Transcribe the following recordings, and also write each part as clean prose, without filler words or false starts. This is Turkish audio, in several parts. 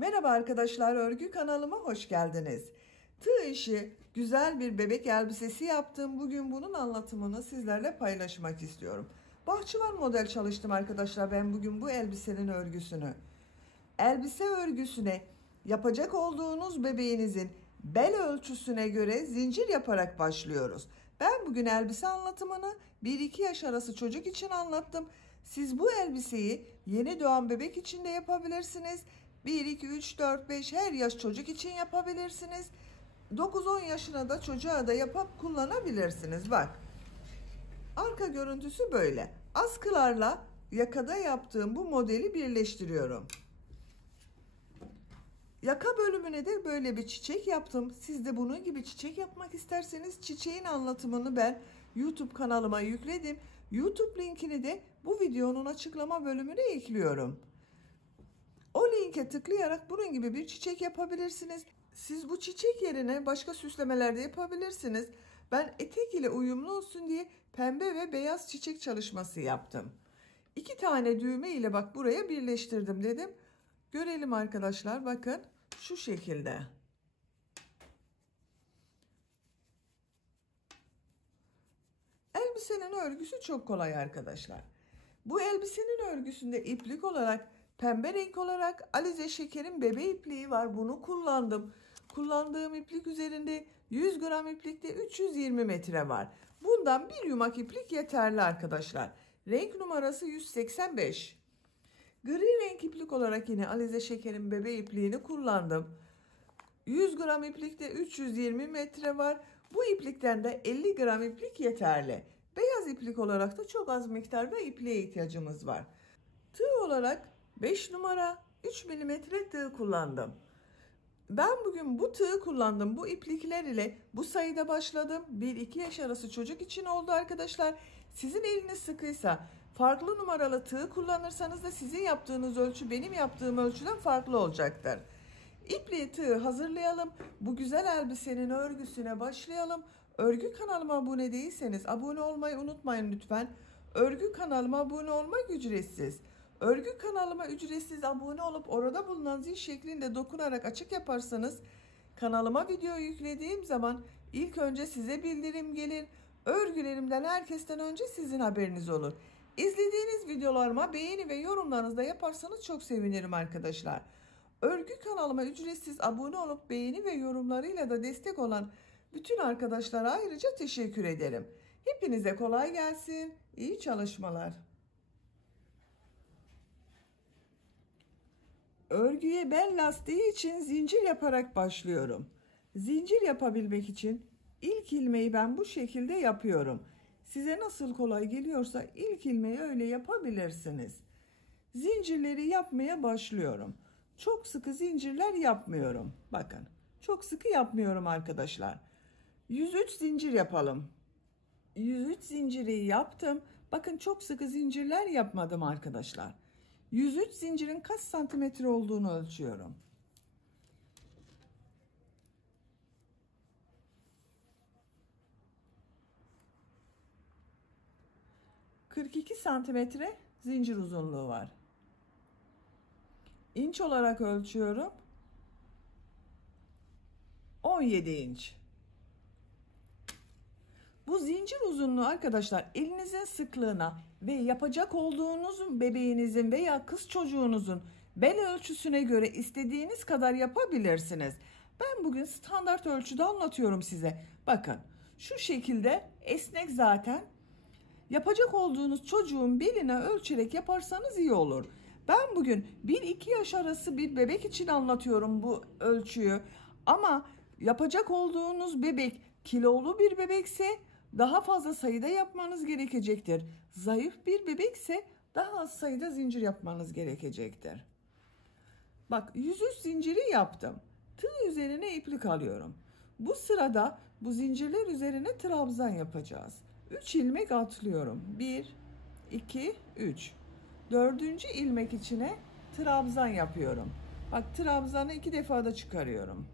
Merhaba arkadaşlar, örgü kanalıma hoş geldiniz. Tığ işi güzel bir bebek elbisesi yaptım. Bugün bunun anlatımını sizlerle paylaşmak istiyorum. Bahçıvan model çalıştım arkadaşlar ben bugün bu elbisenin örgüsünü. Elbise örgüsüne yapacak olduğunuz bebeğinizin bel ölçüsüne göre zincir yaparak başlıyoruz. Ben bugün elbise anlatımını 1-2 yaş arası çocuk için anlattım. Siz bu elbiseyi yeni doğan bebek için de yapabilirsiniz. 1, 2, 3, 4, 5 her yaş çocuk için yapabilirsiniz. 9-10 yaşına da çocuğa da yapıp kullanabilirsiniz. Bak. Arka görüntüsü böyle. Askılarla yakada yaptığım bu modeli birleştiriyorum. Yaka bölümüne de böyle bir çiçek yaptım. Siz de bunun gibi çiçek yapmak isterseniz çiçeğin anlatımını ben YouTube kanalıma yükledim. YouTube linkini de bu videonun açıklama bölümüne ekliyorum. O linke tıklayarak bunun gibi bir çiçek yapabilirsiniz. Siz bu çiçek yerine başka süslemeler de yapabilirsiniz. Ben etek ile uyumlu olsun diye pembe ve beyaz çiçek çalışması yaptım. 2 tane düğme ile bak buraya birleştirdim dedim. Görelim arkadaşlar, bakın şu şekilde. Elbisenin örgüsü çok kolay arkadaşlar. Bu elbisenin örgüsünde iplik olarak pembe renk olarak Alize Şeker'in bebe ipliği var. Bunu kullandım. Kullandığım iplik üzerinde 100 gram iplikte 320 metre var. Bundan bir yumak iplik yeterli arkadaşlar. Renk numarası 185. Gri renk iplik olarak yine Alize Şeker'in bebe ipliğini kullandım. 100 gram iplikte 320 metre var. Bu iplikten de 50 gram iplik yeterli. Beyaz iplik olarak da çok az miktarda ipliğe ihtiyacımız var. Tığ olarak 5 numara 3 milimetre tığ kullandım. Ben bugün bu tığı kullandım. Bu iplikler ile bu sayıda başladım. 1-2 yaş arası çocuk için oldu arkadaşlar. Sizin eliniz sıkıysa farklı numaralı tığ kullanırsanız da sizin yaptığınız ölçü benim yaptığım ölçüden farklı olacaktır. İpliği tığ hazırlayalım. Bu güzel elbisenin örgüsüne başlayalım. Örgü kanalıma abone değilseniz abone olmayı unutmayın lütfen. Örgü kanalıma abone olmak ücretsiz. Örgü kanalıma ücretsiz abone olup orada bulunan zil şeklinde dokunarak açık yaparsanız kanalıma video yüklediğim zaman ilk önce size bildirim gelir. Örgülerimden herkesten önce sizin haberiniz olur. İzlediğiniz videolarıma beğeni ve yorumlarınızı da yaparsanız çok sevinirim arkadaşlar. Örgü kanalıma ücretsiz abone olup beğeni ve yorumlarıyla da destek olan bütün arkadaşlara ayrıca teşekkür ederim. Hepinize kolay gelsin. İyi çalışmalar. Örgüye bel lastiği için zincir yaparak başlıyorum. Zincir yapabilmek için ilk ilmeği ben bu şekilde yapıyorum. Size nasıl kolay geliyorsa ilk ilmeği öyle yapabilirsiniz. Zincirleri yapmaya başlıyorum. Çok sıkı zincirler yapmıyorum. Bakın, çok sıkı yapmıyorum arkadaşlar. 103 zincir yapalım. 103 zinciri yaptım. Bakın, çok sıkı zincirler yapmadım arkadaşlar. 103 zincirin kaç santimetre olduğunu ölçüyorum. ...42 santimetre zincir uzunluğu var. İnç olarak ölçüyorum. 17 inç. Bu zincir uzunluğu arkadaşlar elinizin sıklığına ve yapacak olduğunuz bebeğinizin veya kız çocuğunuzun bel ölçüsüne göre istediğiniz kadar yapabilirsiniz. Ben bugün standart ölçüde anlatıyorum size. Bakın, şu şekilde esnek zaten. Yapacak olduğunuz çocuğun beline ölçerek yaparsanız iyi olur. Ben bugün 1-2 yaş arası bir bebek için anlatıyorum bu ölçüyü. Ama yapacak olduğunuz bebek kilolu bir bebekse daha fazla sayıda yapmanız gerekecektir. Zayıf bir bebekse daha az sayıda zincir yapmanız gerekecektir. Bak, 103 zinciri yaptım. Tığ üzerine iplik alıyorum. Bu sırada bu zincirler üzerine trabzan yapacağız. 3 ilmek atlıyorum. 1, 2, 3. 4. ilmek içine trabzan yapıyorum. Bak, trabzanı 2 defa da çıkarıyorum.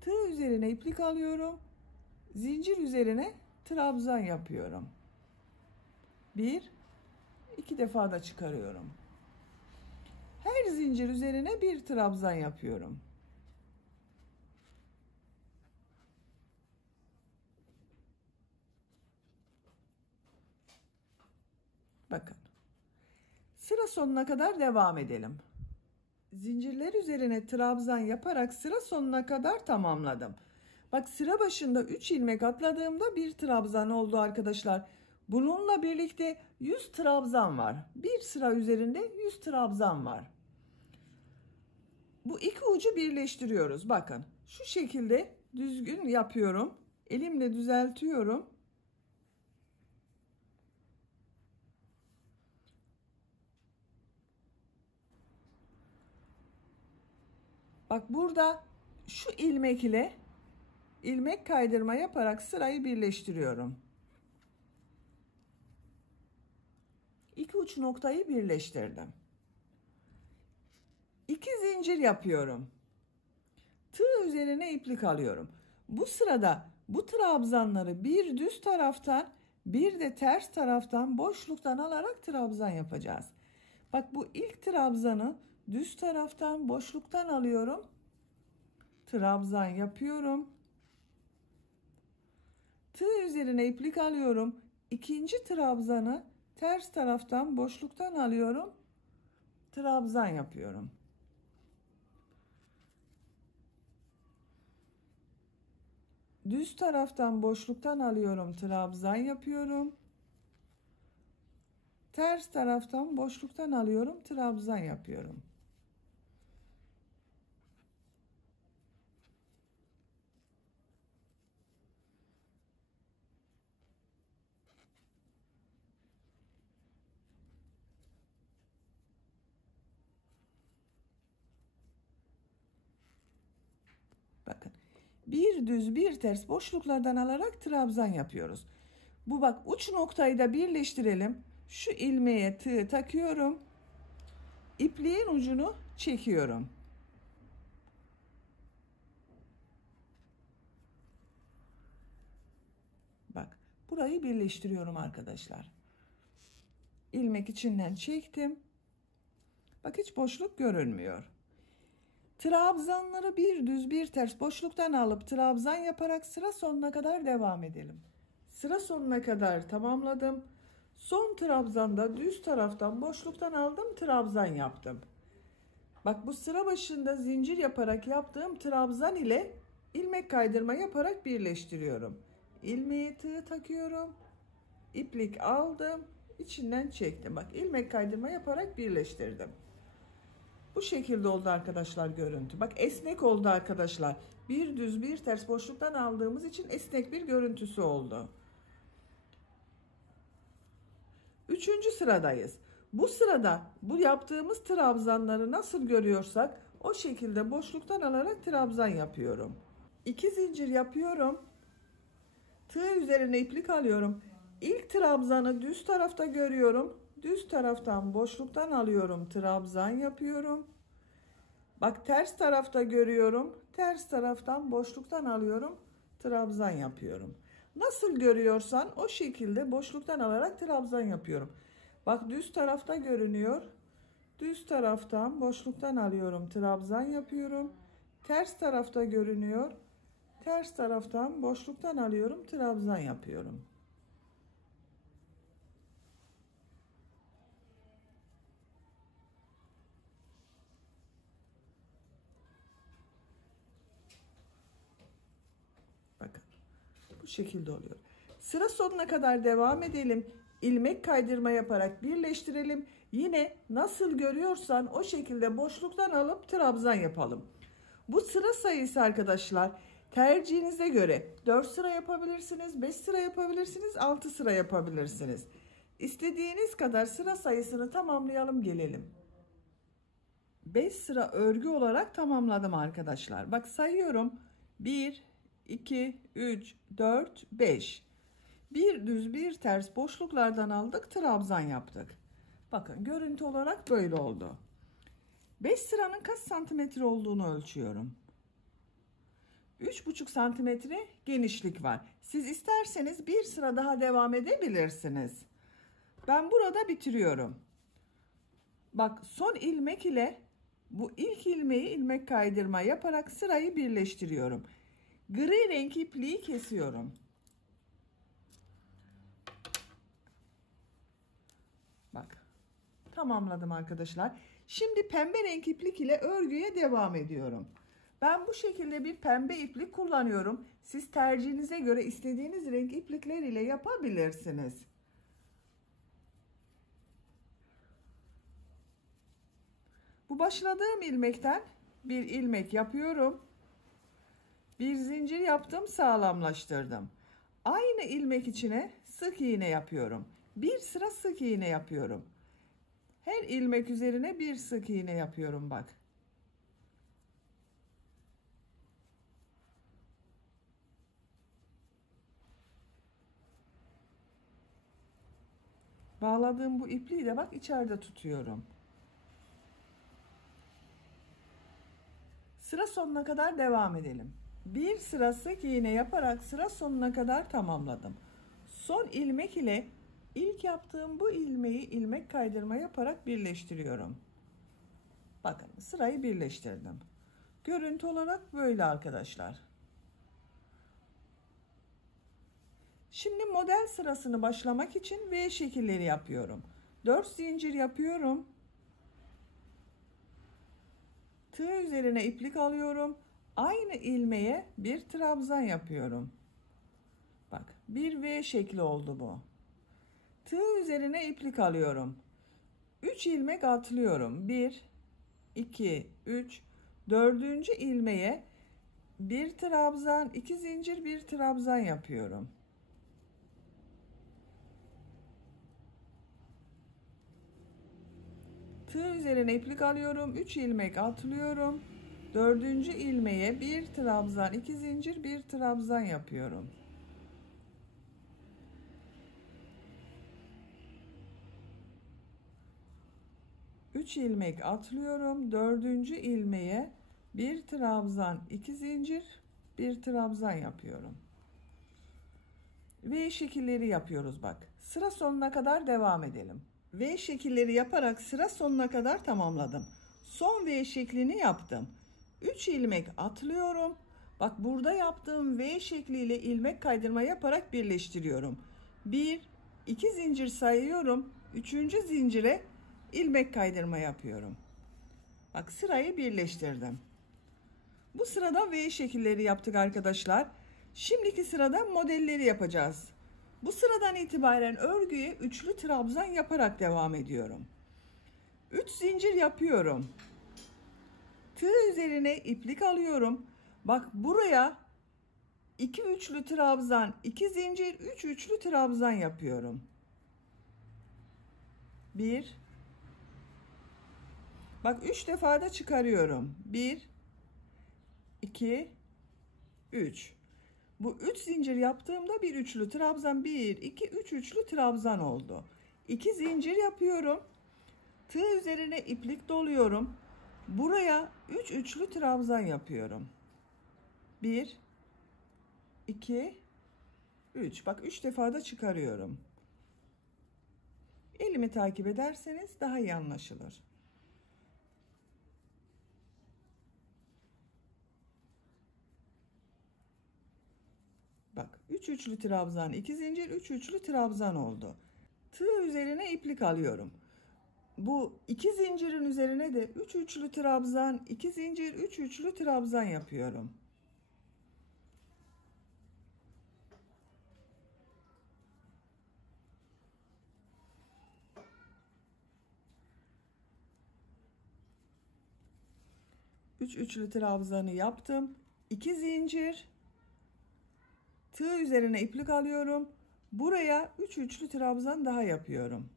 Tığ üzerine iplik alıyorum. Zincir üzerine trabzan yapıyorum. 1, 2 defa da çıkarıyorum. Her zincir üzerine bir trabzan yapıyorum. Bakın. Sıra sonuna kadar devam edelim. Zincirler üzerine trabzan yaparak sıra sonuna kadar tamamladım. Bak, sıra başında 3 ilmek atladığımda bir trabzan oldu arkadaşlar. Bununla birlikte 100 trabzan var. Bir sıra üzerinde 100 trabzan var. Bu iki ucu birleştiriyoruz. Bakın şu şekilde düzgün yapıyorum. Elimle düzeltiyorum. Bak, burada şu ilmek ile ilmek kaydırma yaparak sırayı birleştiriyorum. İki uç noktayı birleştirdim. 2 zincir yapıyorum. Tığ üzerine iplik alıyorum. Bu sırada bu trabzanları bir düz taraftan bir de ters taraftan boşluktan alarak trabzan yapacağız. Bak, bu ilk trabzanı düz taraftan boşluktan alıyorum. Trabzan yapıyorum. Tığ üzerine iplik alıyorum. İkinci trabzanı ters taraftan boşluktan alıyorum. Trabzan yapıyorum. Düz taraftan boşluktan alıyorum. Trabzan yapıyorum. Ters taraftan boşluktan alıyorum. Trabzan yapıyorum. Bakın. Bir düz bir ters boşluklardan alarak trabzan yapıyoruz. Bu bak, uç noktayı da birleştirelim. Şu ilmeğe tığ takıyorum. İpliğin ucunu çekiyorum. Bak, burayı birleştiriyorum arkadaşlar. İlmek içinden çektim. Bak, hiç boşluk görünmüyor. Trabzanları bir düz bir ters boşluktan alıp trabzan yaparak sıra sonuna kadar devam edelim. Sıra sonuna kadar tamamladım. Son trabzanda düz taraftan boşluktan aldım, trabzan yaptım. Bak, bu sıra başında zincir yaparak yaptığım trabzan ile ilmek kaydırma yaparak birleştiriyorum. İlmeğe tığ takıyorum. İplik aldım, içinden çektim. Bak, ilmek kaydırma yaparak birleştirdim. Bu şekilde oldu arkadaşlar görüntü. Bak, esnek oldu arkadaşlar. Bir düz bir ters boşluktan aldığımız için esnek bir görüntüsü oldu. Üçüncü sıradayız. Bu sırada bu yaptığımız trabzanları nasıl görüyorsak o şekilde boşluktan alarak trabzan yapıyorum. 2 zincir yapıyorum. Tığ üzerine iplik alıyorum. İlk trabzanı düz tarafta görüyorum. Düz taraftan boşluktan alıyorum. Trabzan yapıyorum. Bak, ters tarafta görüyorum. Ters taraftan boşluktan alıyorum. Trabzan yapıyorum. Nasıl görüyorsan o şekilde boşluktan alarak trabzan yapıyorum. Bak, düz tarafta görünüyor. Düz taraftan boşluktan alıyorum. Trabzan yapıyorum. Ters tarafta görünüyor. Ters taraftan boşluktan alıyorum. Trabzan yapıyorum. Bakın, bu şekilde oluyor. Sıra sonuna kadar devam edelim. İlmek kaydırma yaparak birleştirelim. Yine nasıl görüyorsan o şekilde boşluktan alıp trabzan yapalım. Bu sıra sayısı arkadaşlar tercihinize göre 4 sıra yapabilirsiniz, 5 sıra yapabilirsiniz, 6 sıra yapabilirsiniz. İstediğiniz kadar sıra sayısını tamamlayalım gelelim. 5 sıra örgü olarak tamamladım arkadaşlar. Bak, sayıyorum. 1, 2, 3, 4, 5. Bir düz bir ters boşluklardan aldık, trabzan yaptık. Bakın, görüntü olarak böyle oldu. 5 sıranın kaç santimetre olduğunu ölçüyorum. 3,5 santimetre genişlik var. Siz isterseniz bir sıra daha devam edebilirsiniz. Ben burada bitiriyorum. Bak son ilmek ile bu ilk ilmeği ilmek kaydırma yaparak sırayı birleştiriyorum. Gri renk ipliği kesiyorum. Bak tamamladım arkadaşlar. Şimdi pembe renk iplik ile örgüye devam ediyorum. Ben bu şekilde bir pembe iplik kullanıyorum. Siz tercihinize göre istediğiniz renk iplikler ile yapabilirsiniz. Bu başladığım ilmekten bir ilmek yapıyorum. Bir zincir yaptım, sağlamlaştırdım. Aynı ilmek içine sık iğne yapıyorum. Bir sıra sık iğne yapıyorum. Her ilmek üzerine bir sık iğne yapıyorum bak. Bağladığım bu ipliği de bak içeride tutuyorum. Sıra sonuna kadar devam edelim. Bir sıra sık iğne yaparak sıra sonuna kadar tamamladım. Son ilmek ile ilk yaptığım bu ilmeği ilmek kaydırma yaparak birleştiriyorum. Bakın sırayı birleştirdim. Görüntü olarak böyle arkadaşlar. Şimdi model sırasını başlamak için V şekilleri yapıyorum. 4 zincir yapıyorum. Tığ üzerine iplik alıyorum. Aynı ilmeğe bir trabzan yapıyorum. Bak bir V şekli oldu bu. Tığ üzerine iplik alıyorum. 3 ilmek atlıyorum. 1, 2, 3, 4. ilmeğe bir trabzan, 2 zincir, bir trabzan yapıyorum. Tığ üzerine iplik alıyorum. 3 ilmek atlıyorum. 4. ilmeğe bir trabzan, 2 zincir, bir trabzan yapıyorum. Üç ilmek atlıyorum. 4. ilmeğe bir trabzan, 2 zincir, bir trabzan yapıyorum. V şekilleri yapıyoruz bak. Sıra sonuna kadar devam edelim. V şekilleri yaparak sıra sonuna kadar tamamladım. Son V şeklini yaptım. 3 ilmek atlıyorum. Bak burada yaptığım V şekliyle ilmek kaydırma yaparak birleştiriyorum. 1, 2 zincir sayıyorum. 3. zincire ilmek kaydırma yapıyorum. Bak sırayı birleştirdim. Bu sırada V şekilleri yaptık arkadaşlar. Şimdiki sırada modelleri yapacağız. Bu sıradan itibaren örgüye üçlü trabzan yaparak devam ediyorum. 3 zincir yapıyorum. Tığ üzerine iplik alıyorum. Bak buraya 2 üçlü trabzan, 2 zincir, 3 üçlü trabzan yapıyorum. 1. Bak 3 defa da çıkarıyorum. 1, 2, 3. Bu 3 zincir yaptığımda bir üçlü trabzan, 1, 2, 3 üçlü trabzan oldu. 2 zincir yapıyorum. Tığ üzerine iplik doluyorum. Buraya 3 üçlü trabzan yapıyorum. 1, 2, 3. Bak 3 defa da çıkarıyorum. Elimi takip ederseniz daha iyi anlaşılır. Bak 3 üçlü trabzan, 2 zincir, 3 üçlü trabzan oldu. Tığ üzerine iplik alıyorum. Bu 2 zincirin üzerine de 3 üçlü trabzan, 2 zincir, 3 üçlü trabzan yapıyorum. Üç üçlü trabzanı yaptım. 2 zincir, tığ üzerine iplik alıyorum. Buraya 3 üçlü trabzan daha yapıyorum.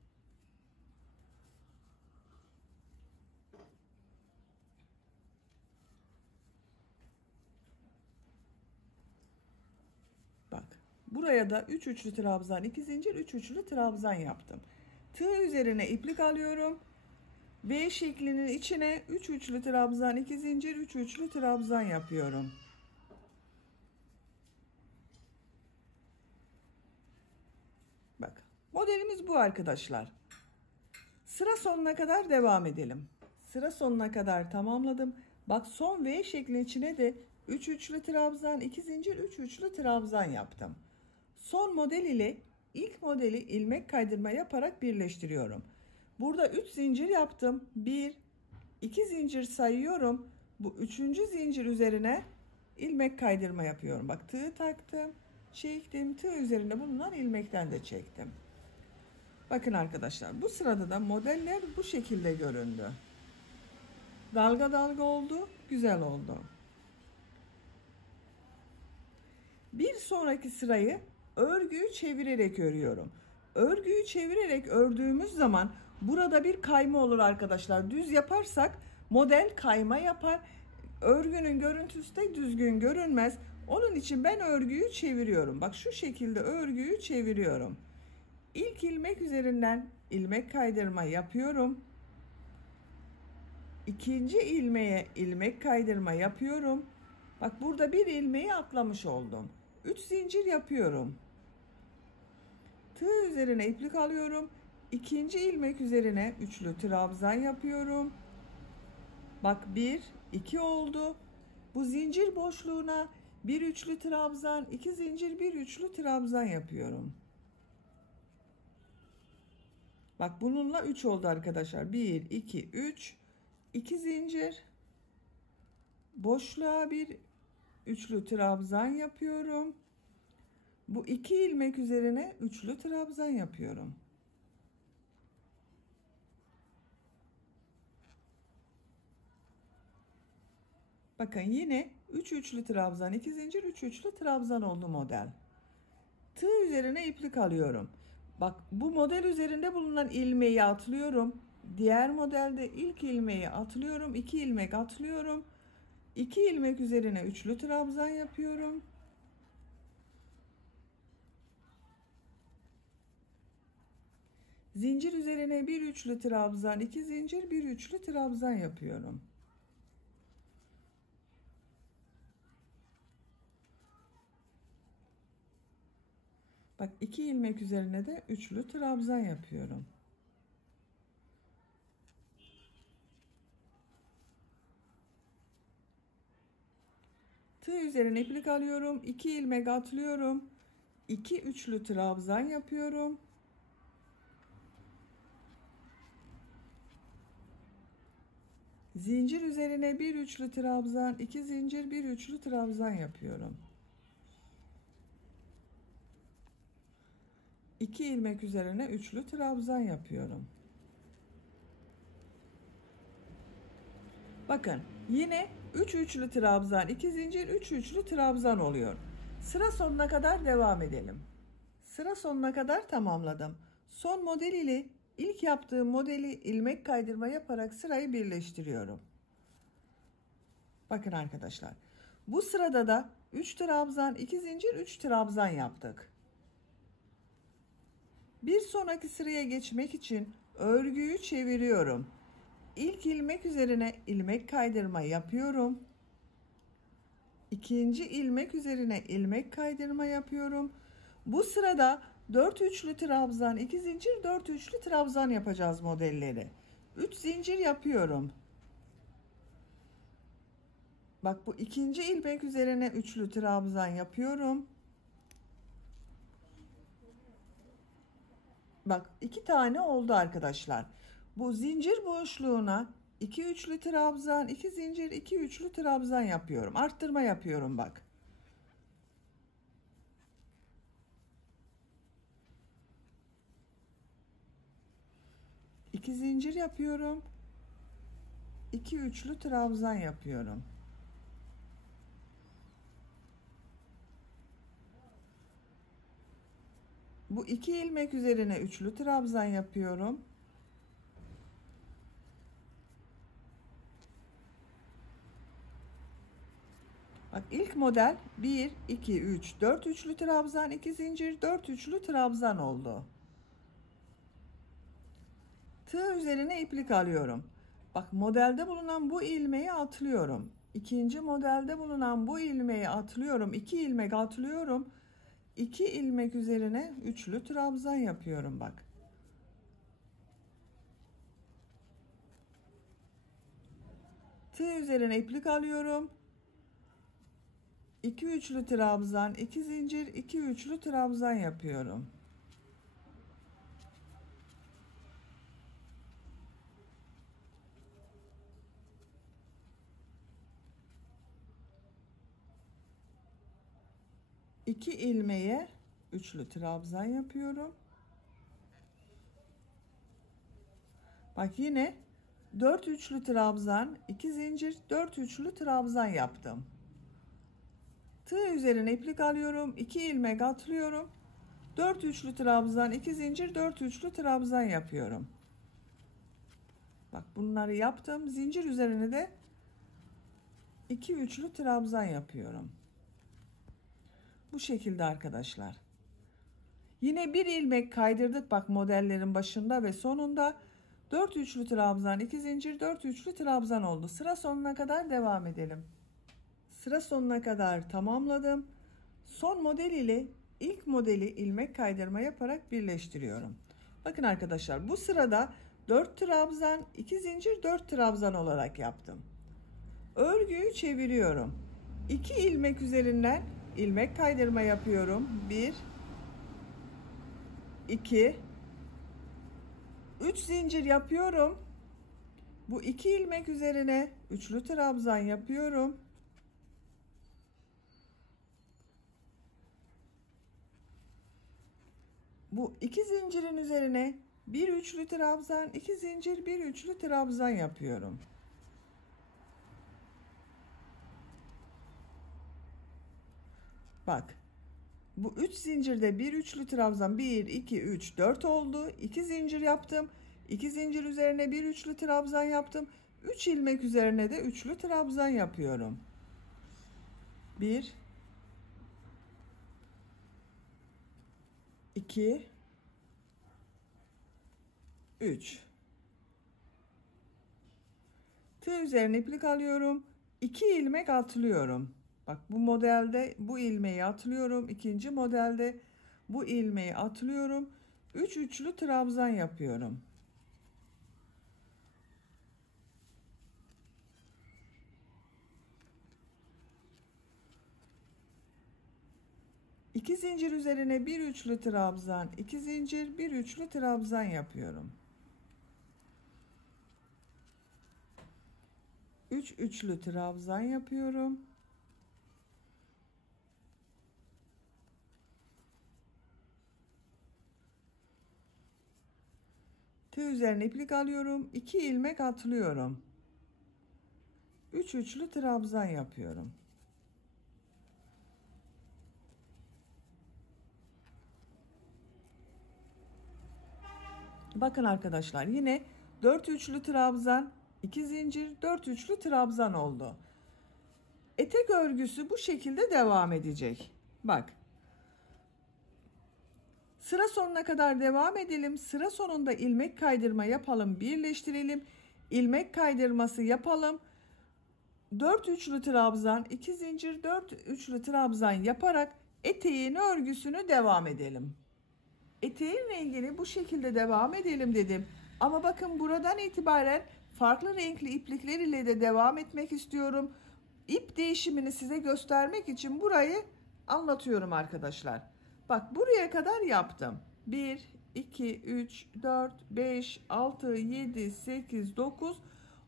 Bak buraya da 3 üçlü trabzan, 2 zincir, 3 üçlü trabzan yaptım. Tığ üzerine iplik alıyorum. V şeklinin içine 3 üçlü trabzan, 2 zincir, 3 üçlü trabzan yapıyorum. Bak modelimiz bu arkadaşlar. Sıra sonuna kadar devam edelim. Sıra sonuna kadar tamamladım. Bak son V şeklinin içine de 3 üçlü trabzan, 2 zincir, 3 üçlü trabzan yaptım. Son model ile ilk modeli ilmek kaydırma yaparak birleştiriyorum. Burada 3 zincir yaptım. 1, 2 zincir sayıyorum. Bu 3. zincir üzerine ilmek kaydırma yapıyorum. Bak tığ taktım, çektim. Tığ üzerinde bulunan ilmekten de çektim. Bakın arkadaşlar, bu sırada da modeller bu şekilde göründü. Dalga dalga oldu, güzel oldu. Bir sonraki sırayı örgüyü çevirerek örüyorum. Örgüyü çevirerek ördüğümüz zaman burada bir kayma olur arkadaşlar. Düz yaparsak model kayma yapar. Örgünün görüntüsü de düzgün görünmez. Onun için ben örgüyü çeviriyorum. Bak şu şekilde örgüyü çeviriyorum. İlk ilmek üzerinden ilmek kaydırma yapıyorum. İkinci ilmeğe ilmek kaydırma yapıyorum. Bak burada bir ilmeği atlamış oldum. 3 zincir yapıyorum. Tığ üzerine iplik alıyorum. İkinci ilmek üzerine üçlü trabzan yapıyorum. Bak 1, 2 oldu. Bu zincir boşluğuna bir üçlü trabzan, 2 zincir, bir üçlü trabzan yapıyorum. Bak bununla 3 oldu arkadaşlar. 1, 2, 3, 2 zincir, boşluğa bir üçlü trabzan yapıyorum. Bu 2 ilmek üzerine üçlü trabzan yapıyorum. Bakın yine 3 üçlü trabzan, 2 zincir, 3 üçlü trabzan oldu model. Tığ üzerine iplik alıyorum. Bak bu model üzerinde bulunan ilmeği atlıyorum. Diğer modelde ilk ilmeği atlıyorum. 2 ilmek atlıyorum. 2 ilmek üzerine üçlü trabzan yapıyorum. Zincir üzerine bir üçlü trabzan, 2 zincir, bir üçlü trabzan yapıyorum. Bak 2 ilmek üzerine de üçlü trabzan yapıyorum. Tığ üzerine iplik alıyorum. 2 ilmek atlıyorum. 2 üçlü trabzan yapıyorum. Zincir üzerine bir üçlü trabzan, 2 zincir, bir üçlü trabzan yapıyorum. 2 ilmek üzerine üçlü trabzan yapıyorum. Bakın yine 3 üçlü trabzan, 2 zincir, 3 üçlü trabzan oluyor. Sıra sonuna kadar devam edelim. Sıra sonuna kadar tamamladım. Son model ile ilk yaptığım modeli ilmek kaydırma yaparak sırayı birleştiriyorum. Bakın arkadaşlar. Bu sırada da 3 trabzan, 2 zincir, 3 trabzan yaptık. Bir sonraki sıraya geçmek için örgüyü çeviriyorum. İlk ilmek üzerine ilmek kaydırma yapıyorum. İkinci ilmek üzerine ilmek kaydırma yapıyorum. Bu sırada 4 üçlü trabzan, 2 zincir, 4 üçlü trabzan yapacağız modelleri. 3 zincir yapıyorum. Bak bu ikinci ilmek üzerine üçlü trabzan yapıyorum. Bak 2 tane oldu arkadaşlar. Bu zincir boşluğuna 2 üçlü trabzan, 2 zincir, 2 üçlü trabzan yapıyorum. Arttırma yapıyorum bak. İki zincir yapıyorum. 2 üçlü trabzan yapıyorum. Bu 2 ilmek üzerine üçlü trabzan yapıyorum. Bak ilk model 1, 2, 3, 4 üçlü trabzan, 2 zincir, 4 üçlü trabzan oldu. Tığ üzerine iplik alıyorum. Bak modelde bulunan bu ilmeği atlıyorum. İkinci modelde bulunan bu ilmeği atlıyorum. 2 ilmek atlıyorum. 2 ilmek üzerine üçlü trabzan yapıyorum bak. Tığ üzerine iplik alıyorum. 2 üçlü trabzan, 2 zincir, 2 üçlü trabzan yapıyorum. İki ilmeğe üçlü trabzan yapıyorum. Bak yine 4 üçlü trabzan, 2 zincir, 4 üçlü trabzan yaptım. Tığ üzerine iplik alıyorum, 2 ilmek atlıyorum. 4 üçlü trabzan, 2 zincir, 4 üçlü trabzan yapıyorum. Bak bunları yaptım. Zincir üzerine de 2 üçlü trabzan yapıyorum. Bu şekilde arkadaşlar. Yine bir ilmek kaydırdık bak modellerin başında ve sonunda. 4 üçlü trabzan, 2 zincir, 4 üçlü trabzan oldu. Sıra sonuna kadar devam edelim. Sıra sonuna kadar tamamladım. Son model ile ilk modeli ilmek kaydırma yaparak birleştiriyorum. Bakın arkadaşlar bu sırada 4 trabzan, 2 zincir, 4 trabzan olarak yaptım. Örgüyü çeviriyorum. 2 ilmek üzerinden ilmek kaydırma yapıyorum. 1 2 3 zincir yapıyorum. Bu 2 ilmek üzerine üçlü trabzan yapıyorum. Bu 2 zincirin üzerine bir üçlü trabzan, 2 zincir, bir üçlü trabzan yapıyorum. Bak. Bu 3 zincirde bir üçlü trabzan 1 2 3 4 oldu. 2 zincir yaptım. 2 zincir üzerine bir üçlü trabzan yaptım. 3 ilmek üzerine de üçlü trabzan yapıyorum. 1 2 3 Tığ üzerine iplik alıyorum. 2 ilmek atlıyorum. Bak bu modelde bu ilmeği atlıyorum. İkinci modelde bu ilmeği atlıyorum. 3 üçlü trabzan yapıyorum. İki zincir üzerine bir üçlü trabzan, 2 zincir, bir üçlü trabzan yapıyorum. 3 üçlü trabzan yapıyorum. Tığ üzerine iplik alıyorum. 2 ilmek atlıyorum. 3 üçlü trabzan yapıyorum. Bakın arkadaşlar yine 4 üçlü trabzan, 2 zincir, 4 üçlü trabzan oldu. Etek örgüsü bu şekilde devam edecek. Bak. Sıra sonuna kadar devam edelim. Sıra sonunda ilmek kaydırma yapalım, birleştirelim. İlmek kaydırması yapalım. 4 üçlü trabzan, 2 zincir, 4 üçlü trabzan yaparak eteğin örgüsünü devam edelim. Eteğin rengini bu şekilde devam edelim dedim. Ama bakın buradan itibaren farklı renkli iplikler ile de devam etmek istiyorum. İp değişimini size göstermek için burayı anlatıyorum arkadaşlar. Bak buraya kadar yaptım. 1, 2, 3, 4, 5, 6, 7, 8, 9,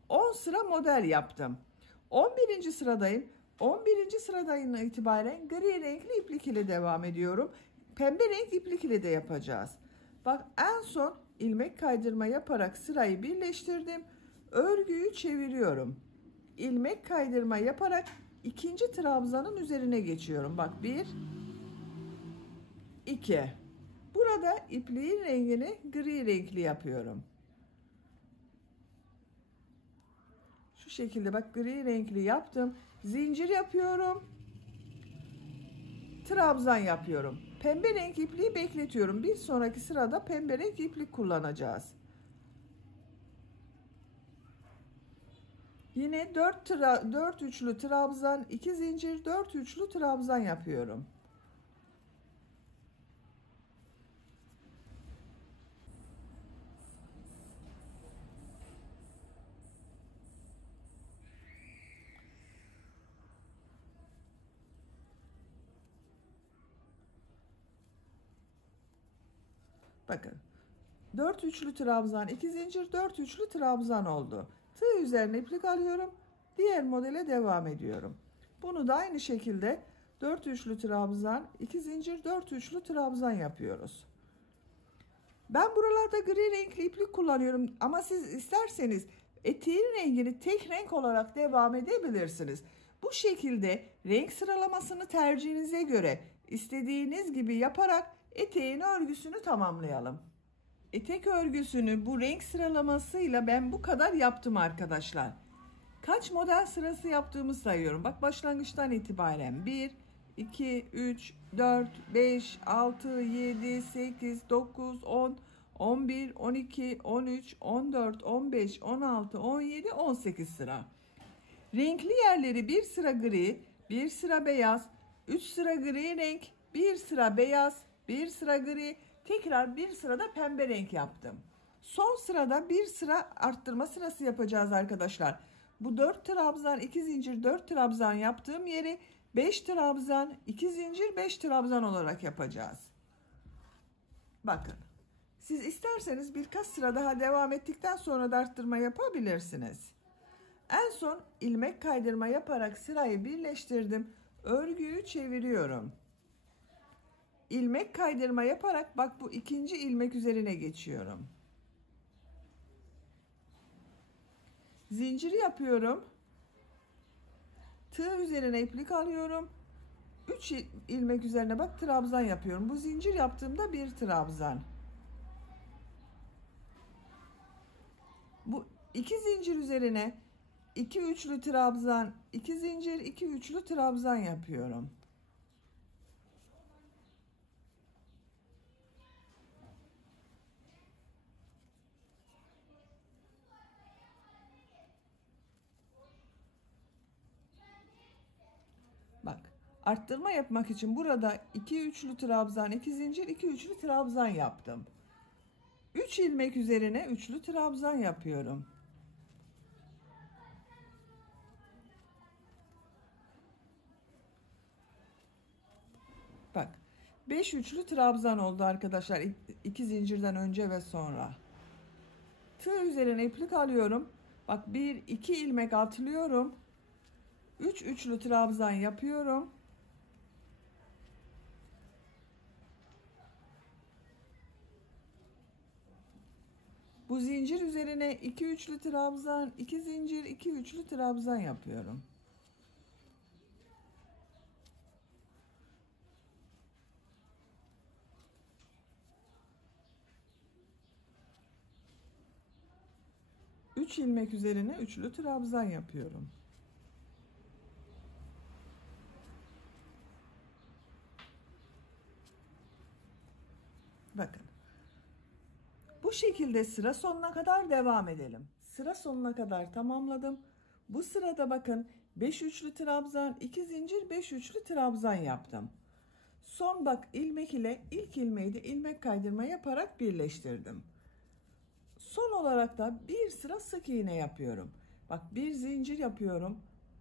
10 sıra model yaptım. 11. sıradayım. 11. sıradan itibaren gri renkli iplik ile devam ediyorum. Pembe renk iplik ile de yapacağız. Bak en son ilmek kaydırma yaparak sırayı birleştirdim. Örgüyü çeviriyorum. İlmek kaydırma yaparak ikinci trabzanın üzerine geçiyorum. Bak 1 2. Burada ipliğin rengini gri renkli yapıyorum. Şu şekilde bak gri renkli yaptım. Zincir yapıyorum. Trabzan yapıyorum. Pembe renk ipliği bekletiyorum. Bir sonraki sırada pembe renk iplik kullanacağız. Yine 4 üçlü trabzan, 2 zincir, 4 üçlü trabzan yapıyorum. Bakın 4 üçlü trabzan, 2 zincir, 4 üçlü trabzan oldu. Tığ üzerine iplik alıyorum. Diğer modele devam ediyorum. Bunu da aynı şekilde 4 üçlü trabzan, 2 zincir, 4 üçlü trabzan yapıyoruz. Ben buralarda gri renkli iplik kullanıyorum ama siz isterseniz eteğin rengini tek renk olarak devam edebilirsiniz. Bu şekilde renk sıralamasını tercihinize göre istediğiniz gibi yaparak eteğin örgüsünü tamamlayalım. Etek örgüsünü bu renk sıralamasıyla ben bu kadar yaptım arkadaşlar. Kaç model sırası yaptığımı sayıyorum. Bak başlangıçtan itibaren 1, 2, 3, 4, 5, 6, 7, 8, 9, 10, 11, 12, 13, 14, 15, 16, 17, 18 sıra. Renkli yerleri bir sıra gri, bir sıra beyaz, 3 sıra gri renk, bir sıra beyaz, bir sıra gri, tekrar bir sırada pembe renk yaptım. Son sırada bir sıra arttırma sırası yapacağız arkadaşlar. Bu 4 trabzan, 2 zincir, 4 trabzan yaptığım yeri 5 trabzan, 2 zincir, 5 trabzan olarak yapacağız. Bakın. Siz isterseniz birkaç sıra daha devam ettikten sonra da arttırma yapabilirsiniz. En son ilmek kaydırma yaparak sırayı birleştirdim. Örgüyü çeviriyorum. İlmek kaydırma yaparak bak bu ikinci ilmek üzerine geçiyorum. Zinciri yapıyorum. Tığ üzerine iplik alıyorum. 3 ilmek üzerine bak trabzan yapıyorum. Bu zincir yaptığımda bir trabzan. Bu iki zincir üzerine 2 üçlü trabzan, 2 zincir, 2 üçlü trabzan yapıyorum. Bak, arttırma yapmak için burada 2 üçlü trabzan, 2 zincir, 2 üçlü trabzan yaptım. 3 ilmek üzerine üçlü trabzan yapıyorum. Bak 5 üçlü trabzan oldu arkadaşlar, 2 zincirden önce ve sonra. Tığ üzerine iplik alıyorum. Bak 1 2 ilmek atlıyorum. 3 üçlü trabzan yapıyorum. Bu zincir üzerine 2 üçlü trabzan, 2 zincir, 2 üçlü trabzan yapıyorum. Üç ilmek üzerine üçlü trabzan yapıyorum. Bakın. Bu şekilde sıra sonuna kadar devam edelim. Sıra sonuna kadar tamamladım. Bu sırada bakın 5 üçlü trabzan, 2 zincir, 5 üçlü trabzan yaptım. Son bak ilmek ile ilk ilmeği de ilmek kaydırma yaparak birleştirdim. Son olarak da bir sıra sık iğne yapıyorum. Bak bir zincir yapıyorum.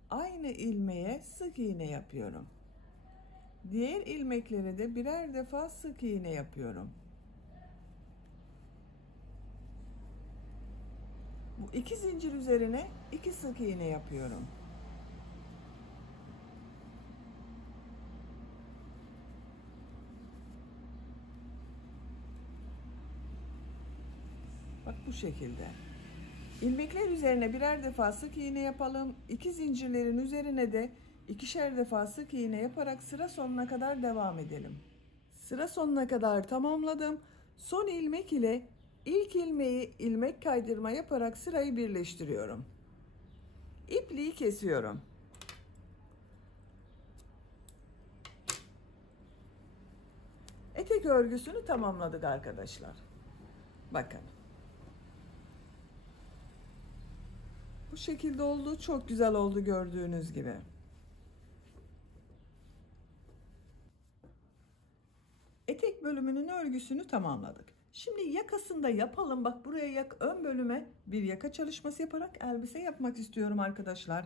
Aynı ilmeğe sık iğne yapıyorum. Diğer ilmeklere de birer defa sık iğne yapıyorum. Bu iki zincir üzerine 2 sık iğne yapıyorum. Bak bu şekilde. İlmekler üzerine birer defa sık iğne yapalım. 2 zincirlerin üzerine de ikişer defa sık iğne yaparak sıra sonuna kadar devam edelim. Sıra sonuna kadar tamamladım. Son ilmek ile ilk ilmeği ilmek kaydırma yaparak sırayı birleştiriyorum. İpliği kesiyorum. Etek örgüsünü tamamladık arkadaşlar. Bakın. Bu şekilde oldu. Çok güzel oldu gördüğünüz gibi. Etek bölümünün örgüsünü tamamladık. Şimdi yakasında yapalım. Bak buraya ön bölüme bir yaka çalışması yaparak elbise yapmak istiyorum arkadaşlar.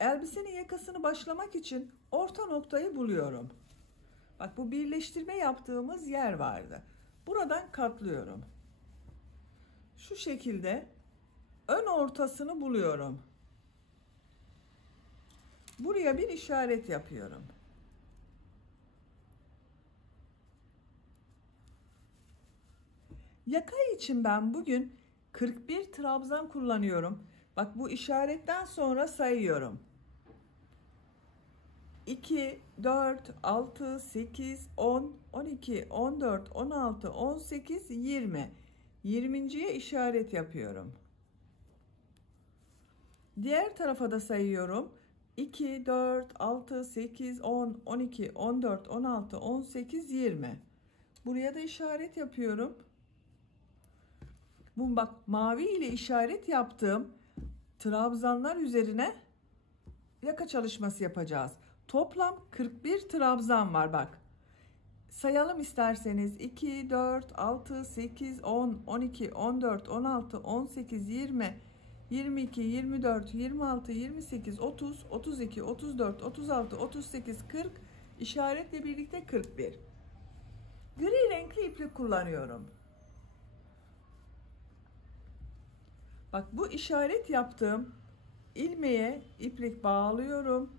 Elbisenin yakasını başlamak için orta noktayı buluyorum. Bak bu birleştirme yaptığımız yer vardı. Buradan katlıyorum. Şu şekilde ön ortasını buluyorum. Buraya bir işaret yapıyorum. Yaka için ben bugün 41 trabzan kullanıyorum. Bak, bu işaretten sonra sayıyorum. 2, 4, 6, 8, 10, 12, 14, 16, 18, 20. 20.ye işaret yapıyorum. Diğer tarafa da sayıyorum. 2, 4, 6, 8, 10, 12, 14, 16, 18, 20. Buraya da işaret yapıyorum. Bu bak, mavi ile işaret yaptığım trabzanlar üzerine yaka çalışması yapacağız. Toplam 41 trabzan var bak. Sayalım isterseniz. 2, 4, 6, 8, 10, 12, 14, 16, 18, 20, 22, 24, 26, 28, 30, 32, 34, 36, 38, 40. İşaretle birlikte 41. Gri renkli iplik kullanıyorum. Bak, bu işaret yaptığım ilmeğe iplik bağlıyorum.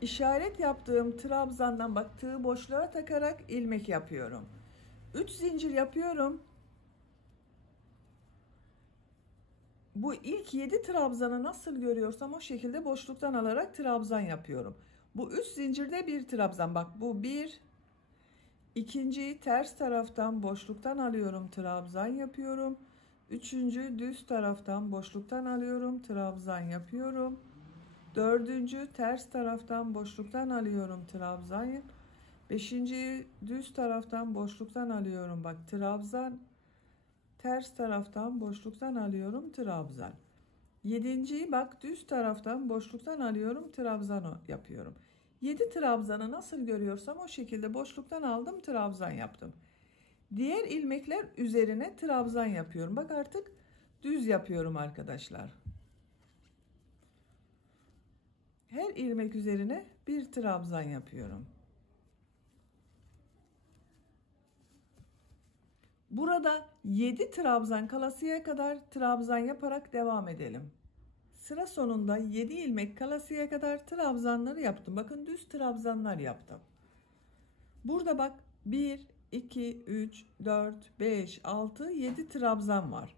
İşaret yaptığım trabzandan bak, tığ boşluğa takarak ilmek yapıyorum. 3 zincir yapıyorum. Bu ilk 7 trabzanı nasıl görüyorsam o şekilde boşluktan alarak trabzan yapıyorum. Bu 3 zincirde bir trabzan. Bak, bu bir. İkinciyi ters taraftan boşluktan alıyorum, trabzan yapıyorum. Üçüncü düz taraftan boşluktan alıyorum, trabzan yapıyorum. Dördüncü ters taraftan boşluktan alıyorum, trabzan. Beşinci düz taraftan boşluktan alıyorum, bak, trabzan. Ters taraftan boşluktan alıyorum, trabzan. Yedinciyi bak, düz taraftan boşluktan alıyorum, trabzan yapıyorum. 7 trabzanı nasıl görüyorsam o şekilde boşluktan aldım, trabzan yaptım. Diğer ilmekler üzerine trabzan yapıyorum. Bak, artık düz yapıyorum arkadaşlar. Her ilmek üzerine bir trabzan yapıyorum. Burada 7 trabzan kalasıya kadar trabzan yaparak devam edelim. Sıra sonunda 7 ilmek kalasıya kadar trabzanları yaptım. Bakın, düz trabzanlar yaptım. Burada bak, 1, 2, 3, 4, 5, 6, 7 trabzan var.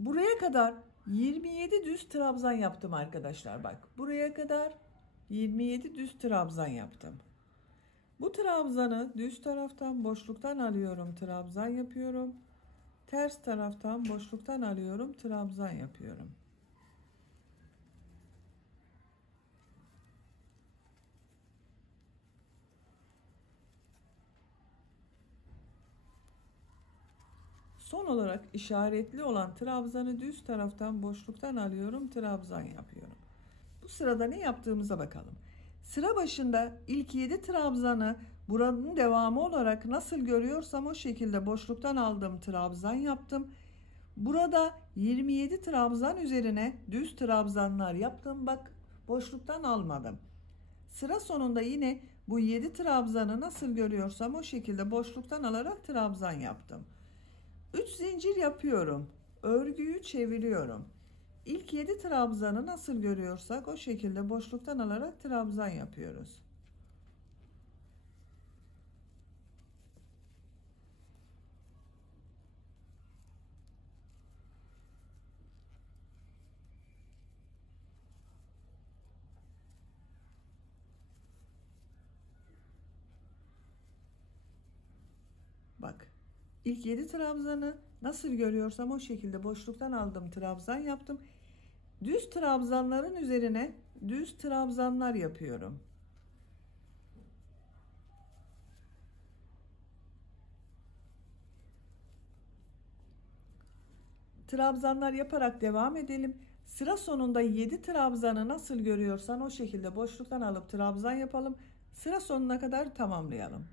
Buraya kadar 27 düz trabzan yaptım arkadaşlar. Bak, buraya kadar 27 düz trabzan yaptım. Bu trabzanı düz taraftan boşluktan alıyorum, trabzan yapıyorum. Ters taraftan boşluktan alıyorum, trabzan yapıyorum. Son olarak işaretli olan trabzanı düz taraftan boşluktan alıyorum, trabzan yapıyorum. Bu sırada ne yaptığımıza bakalım. Sıra başında ilk 7 trabzanı buranın devamı olarak nasıl görüyorsam o şekilde boşluktan aldım, trabzan yaptım. Burada 27 trabzan üzerine düz trabzanlar yaptım. Bak, boşluktan almadım. Sıra sonunda yine bu 7 trabzanı nasıl görüyorsam o şekilde boşluktan alarak trabzan yaptım. 3 zincir yapıyorum. Örgüyü çeviriyorum. İlk 7 trabzanı nasıl görüyorsak o şekilde boşluktan alarak trabzan yapıyoruz. Bak, ilk 7 trabzanı nasıl görüyorsam o şekilde boşluktan aldım, trabzan yaptım. Düz trabzanların üzerine düz trabzanlar yapıyorum. Trabzanlar yaparak devam edelim. Sıra sonunda 7 trabzanı nasıl görüyorsan o şekilde boşluktan alıp trabzan yapalım. Sıra sonuna kadar tamamlayalım.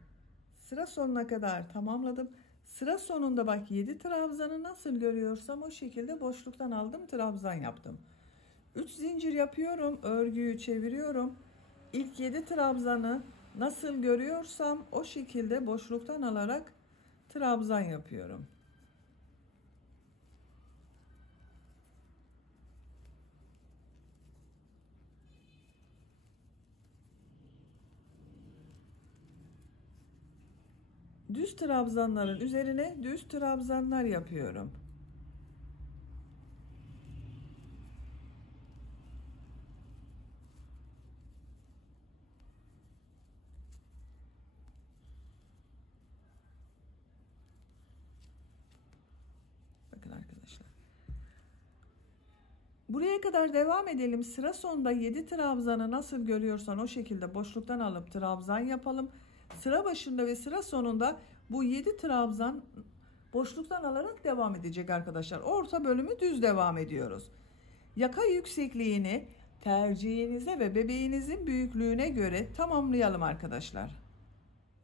Sıra sonuna kadar tamamladım. Sıra sonunda bak, 7 trabzanı nasıl görüyorsam o şekilde boşluktan aldım, trabzan yaptım. 3 zincir yapıyorum, örgüyü çeviriyorum. İlk 7 trabzanı nasıl görüyorsam o şekilde boşluktan alarak trabzan yapıyorum. Düz trabzanların üzerine düz trabzanlar yapıyorum. Bakın arkadaşlar. Buraya kadar devam edelim. Sıra sonunda 7 trabzanı nasıl görüyorsan o şekilde boşluktan alıp trabzan yapalım. Sıra başında ve sıra sonunda bu 7 trabzan boşluktan alarak devam edecek arkadaşlar. Orta bölümü düz devam ediyoruz. Yaka yüksekliğini tercihinize ve bebeğinizin büyüklüğüne göre tamamlayalım arkadaşlar.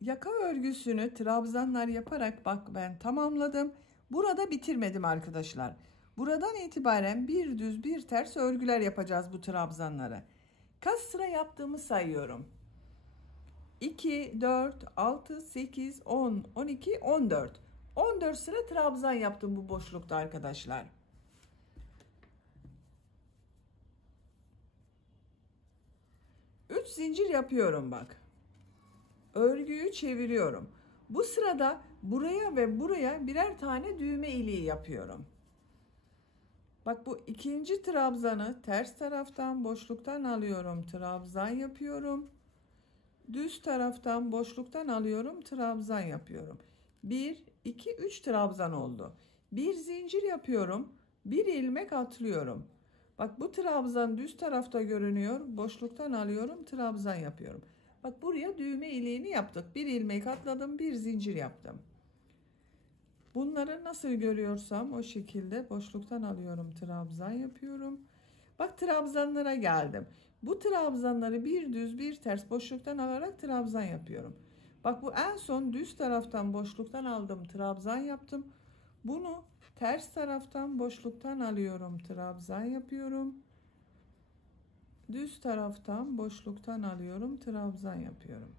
Yaka örgüsünü trabzanlar yaparak bak ben tamamladım. Burada bitirmedim arkadaşlar. Buradan itibaren bir düz bir ters örgüler yapacağız bu trabzanlara. Kaç sıra yaptığımı sayıyorum. 2, 4, 6, 8, 10, 12, 14. 14 sıra trabzan yaptım bu boşlukta arkadaşlar. Üç zincir yapıyorum bak. Örgüyü çeviriyorum. Bu sırada buraya ve buraya birer tane düğme iliği yapıyorum. Bak bu ikinci trabzanı ters taraftan boşluktan alıyorum, trabzan yapıyorum. Düz taraftan boşluktan alıyorum, trabzan yapıyorum. 1, 2, 3 trabzan oldu. Bir zincir yapıyorum, bir ilmek atlıyorum. Bak bu trabzan düz tarafta görünüyor, boşluktan alıyorum, trabzan yapıyorum. Bak buraya düğme iliğini yaptık. Bir ilmek atladım, bir zincir yaptım. Bunları nasıl görüyorsam o şekilde boşluktan alıyorum, trabzan yapıyorum. Bak trabzanlara geldim. Bu trabzanları bir düz bir ters boşluktan alarak trabzan yapıyorum. Bak bu en son düz taraftan boşluktan aldım, trabzan yaptım. Bunu ters taraftan boşluktan alıyorum, trabzan yapıyorum. Düz taraftan boşluktan alıyorum, trabzan yapıyorum.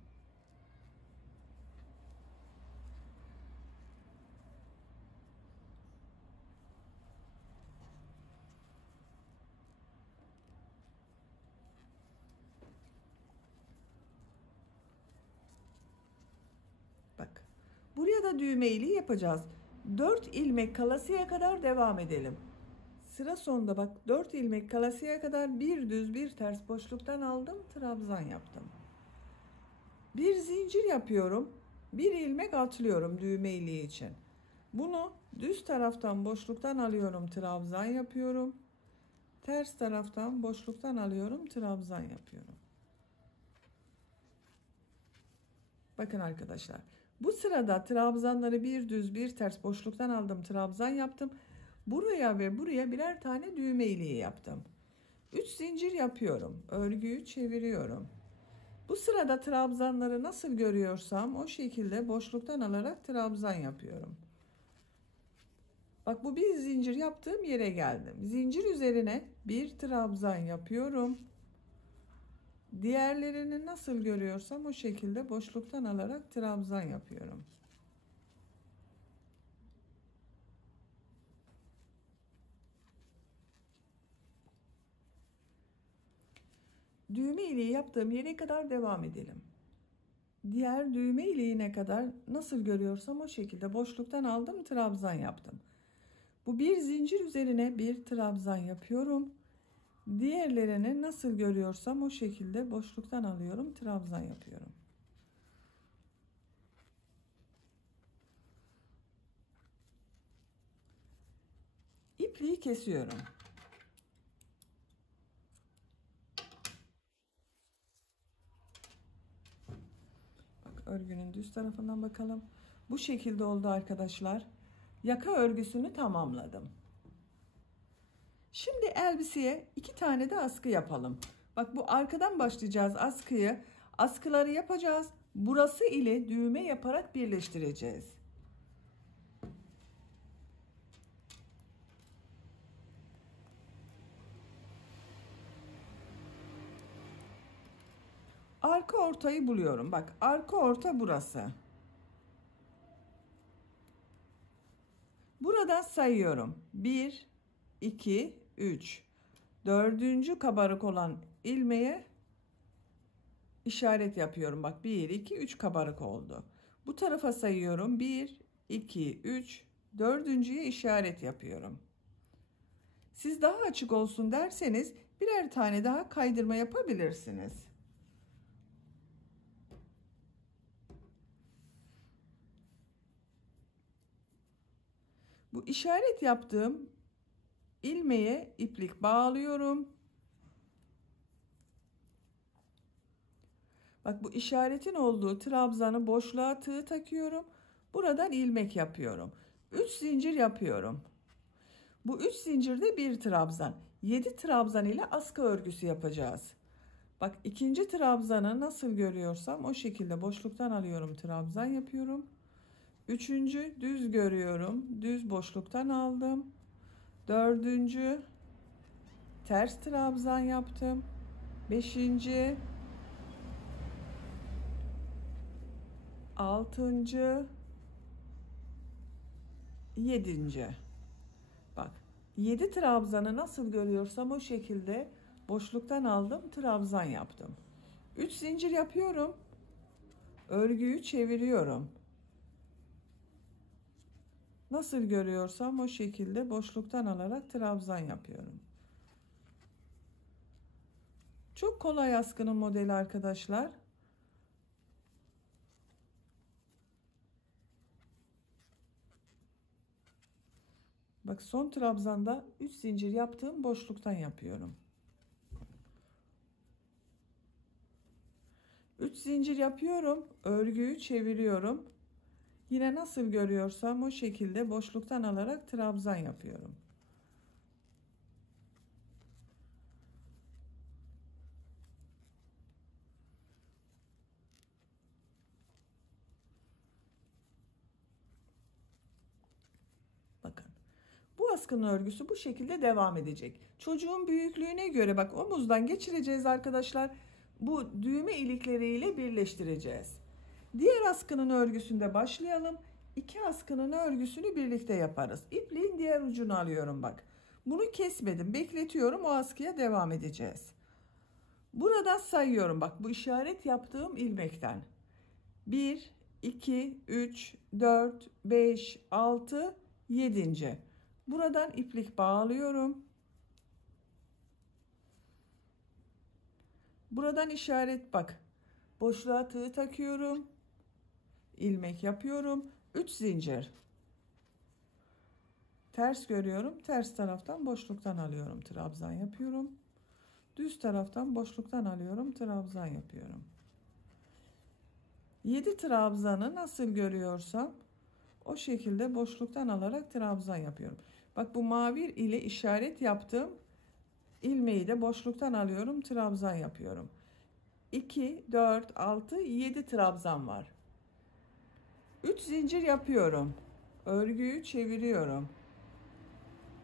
Bak. Buraya da düğme iliği yapacağız. 4 ilmek kalasıya kadar devam edelim. Sıra sonunda bak 4 ilmek kalasıya kadar bir düz bir ters boşluktan aldım, trabzan yaptım. Bir zincir yapıyorum. Bir ilmek atlıyorum düğme iliği için. Bunu düz taraftan boşluktan alıyorum, trabzan yapıyorum. Ters taraftan boşluktan alıyorum, trabzan yapıyorum. Bakın arkadaşlar. Bu sırada trabzanları bir düz bir ters boşluktan aldım, trabzan yaptım. Buraya ve buraya birer tane düğme iliği yaptım. 3 zincir yapıyorum. Örgüyü çeviriyorum. Bu sırada trabzanları nasıl görüyorsam o şekilde boşluktan alarak trabzan yapıyorum. Bak bu bir zincir yaptığım yere geldim. Zincir üzerine bir trabzan yapıyorum. Diğerlerini nasıl görüyorsam o şekilde boşluktan alarak trabzan yapıyorum. Düğme iliği yaptığım yere kadar devam edelim. Diğer düğme iliğine kadar nasıl görüyorsam o şekilde boşluktan aldım, trabzan yaptım. Bu bir zincir üzerine bir trabzan yapıyorum. Diğerlerini nasıl görüyorsam o şekilde boşluktan alıyorum, trabzan yapıyorum. İpliği kesiyorum. Bak örgünün düz tarafından bakalım. Bu şekilde oldu arkadaşlar. Yaka örgüsünü tamamladım. Şimdi elbiseye 2 tane de askı yapalım. Bak bu arkadan başlayacağız askıyı. Askıları yapacağız. Burası ile düğme yaparak birleştireceğiz. ortayı buluyorum. Bak, arka orta burası. Buradan sayıyorum. 1, 2, 3. Dördüncü kabarık olan ilmeğe işaret yapıyorum. Bak, 1, 2, 3 kabarık oldu. Bu tarafa sayıyorum. 1, 2, 3. Dördüncüye işaret yapıyorum. Siz daha açık olsun derseniz birer tane daha kaydırma yapabilirsiniz. Bu işaret yaptığım ilmeğe iplik bağlıyorum. Bak, bu işaretin olduğu trabzanı boşluğa tığ takıyorum. Buradan ilmek yapıyorum. 3 zincir yapıyorum. Bu 3 zincirde bir trabzan. 7 trabzan ile askı örgüsü yapacağız. Bak, ikinci trabzanı nasıl görüyorsam o şekilde boşluktan alıyorum, trabzan yapıyorum. Üçüncü düz görüyorum. Düz boşluktan aldım. Dördüncü ters trabzan yaptım. Beşinci, altıncı, yedinci. Bak, 7 trabzanı nasıl görüyorsam o şekilde boşluktan aldım, trabzan yaptım. 3 zincir yapıyorum. Örgüyü çeviriyorum. Nasıl görüyorsam o şekilde boşluktan alarak trabzan yapıyorum. Çok kolay askının modeli arkadaşlar. Bak, son trabzanda 3 zincir yaptığım boşluktan yapıyorum. 3 zincir yapıyorum. Örgüyü çeviriyorum. Yine nasıl görüyorsam o şekilde boşluktan alarak trabzan yapıyorum. Bakın. Bu askının örgüsü bu şekilde devam edecek. Çocuğun büyüklüğüne göre bak, omuzdan geçireceğiz arkadaşlar. Bu düğme ilikleriyle birleştireceğiz. Diğer askının örgüsünde başlayalım. İki askının örgüsünü birlikte yaparız. İpliğin diğer ucunu alıyorum bak. Bunu kesmedim, bekletiyorum, o askıya devam edeceğiz. Buradan sayıyorum bak, bu işaret yaptığım ilmekten. 1, 2, 3, 4, 5, 6, 7. Buradan iplik bağlıyorum. Buradan işaret bak. Boşluğa tığ takıyorum. İlmek yapıyorum. 3 zincir. Ters görüyorum. Ters taraftan boşluktan alıyorum. Trabzan yapıyorum. Düz taraftan boşluktan alıyorum. Trabzan yapıyorum. 7 trabzanı nasıl görüyorsam o şekilde boşluktan alarak trabzan yapıyorum. Bak, bu mavi ile işaret yaptım. İlmeği de boşluktan alıyorum, trabzan yapıyorum. 2, 4, 6, 7 trabzan var. 3 zincir yapıyorum. Örgüyü çeviriyorum.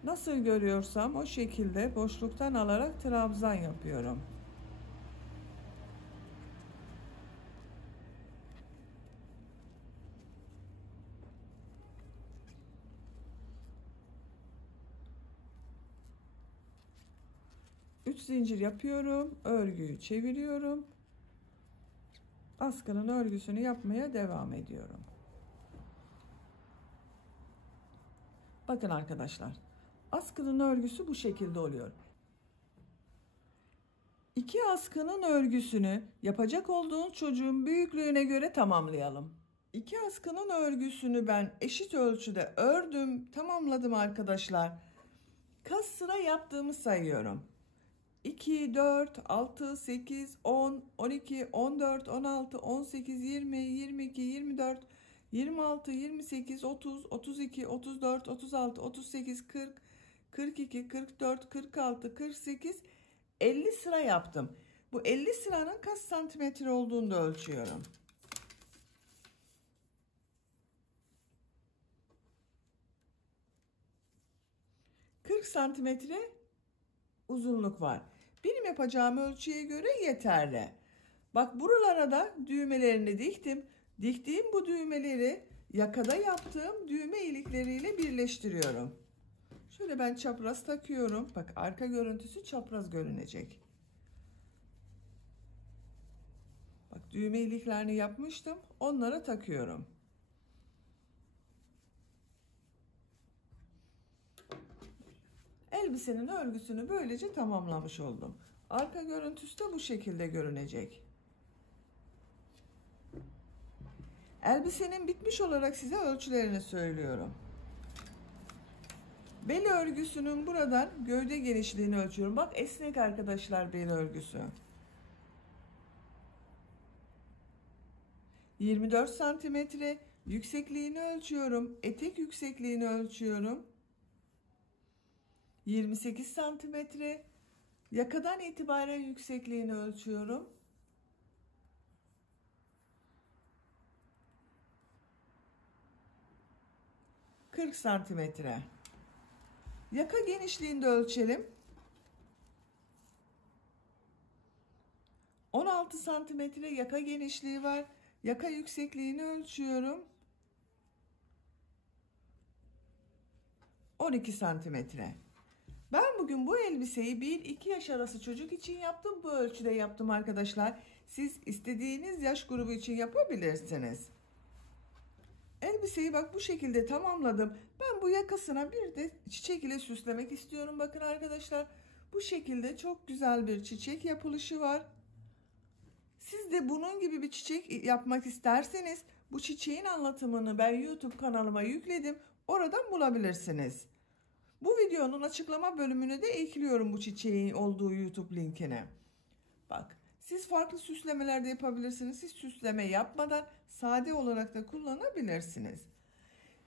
Nasıl görüyorsam o şekilde boşluktan alarak trabzan yapıyorum. Üç zincir yapıyorum. Örgüyü çeviriyorum. Askının örgüsünü yapmaya devam ediyorum. Bakın arkadaşlar, askının örgüsü bu şekilde oluyor. İki askının örgüsünü yapacak olduğunuz çocuğun büyüklüğüne göre tamamlayalım. İki askının örgüsünü ben eşit ölçüde ördüm, tamamladım arkadaşlar. Kaç sıra yaptığımı sayıyorum. 2, 4, 6, 8, 10, 12, 14, 16, 18, 20, 22, 24, 26, 28, 30, 32, 34, 36, 38, 40, 42, 44, 46, 48, 50 sıra yaptım. Bu 50 sıranın kaç santimetre olduğunu da ölçüyorum. Santimetre uzunluk var. Benim yapacağım ölçüye göre yeterli. Bak buralara da düğmelerini diktim. Diktiğim bu düğmeleri yakada yaptığım düğme ilikleriyle birleştiriyorum. Şöyle ben çapraz takıyorum. Bak arka görüntüsü çapraz görünecek. Bak düğme iliklerini yapmıştım. Onlara takıyorum. Elbisenin örgüsünü böylece tamamlamış oldum. Arka görüntüsü de bu şekilde görünecek. Elbisenin bitmiş olarak size ölçülerini söylüyorum. Bel örgüsünün buradan gövde genişliğini ölçüyorum. Bak esnek arkadaşlar bel örgüsü. 24 santimetre yüksekliğini ölçüyorum. Etek yüksekliğini ölçüyorum. 28 santimetre yakadan itibaren yüksekliğini ölçüyorum. 40 santimetre. Yaka genişliğini de ölçelim. 16 santimetre yaka genişliği var. Yaka yüksekliğini ölçüyorum. 12 santimetre. Ben bugün bu elbiseyi 1-2 yaş arası çocuk için yaptım. Bu ölçüde yaptım arkadaşlar. Siz istediğiniz yaş grubu için yapabilirsiniz. Elbiseyi bak bu şekilde tamamladım. Ben bu yakasına bir de çiçek ile süslemek istiyorum. Bakın arkadaşlar bu şekilde çok güzel bir çiçek yapılışı var. Siz de bunun gibi bir çiçek yapmak isterseniz bu çiçeğin anlatımını ben YouTube kanalıma yükledim. Oradan bulabilirsiniz. Bu videonun açıklama bölümüne de ekliyorum bu çiçeğin olduğu YouTube linkine. Bak siz farklı süslemeler de yapabilirsiniz. Siz süsleme yapmadan sade olarak da kullanabilirsiniz.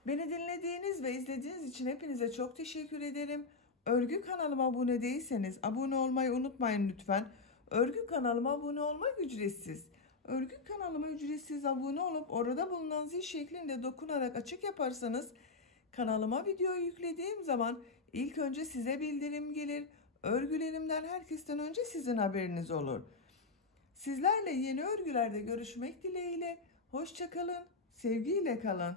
Beni dinlediğiniz ve izlediğiniz için hepinize çok teşekkür ederim. Örgü kanalıma abone değilseniz abone olmayı unutmayın lütfen. Örgü kanalıma abone olmak ücretsiz. Örgü kanalıma ücretsiz abone olup orada bulunan zil şeklinde dokunarak açık yaparsanız kanalıma video yüklediğim zaman ilk önce size bildirim gelir. Örgülerimden herkesten önce sizin haberiniz olur. Sizlerle yeni örgülerde görüşmek dileğiyle. Hoşça kalın, sevgiyle kalın.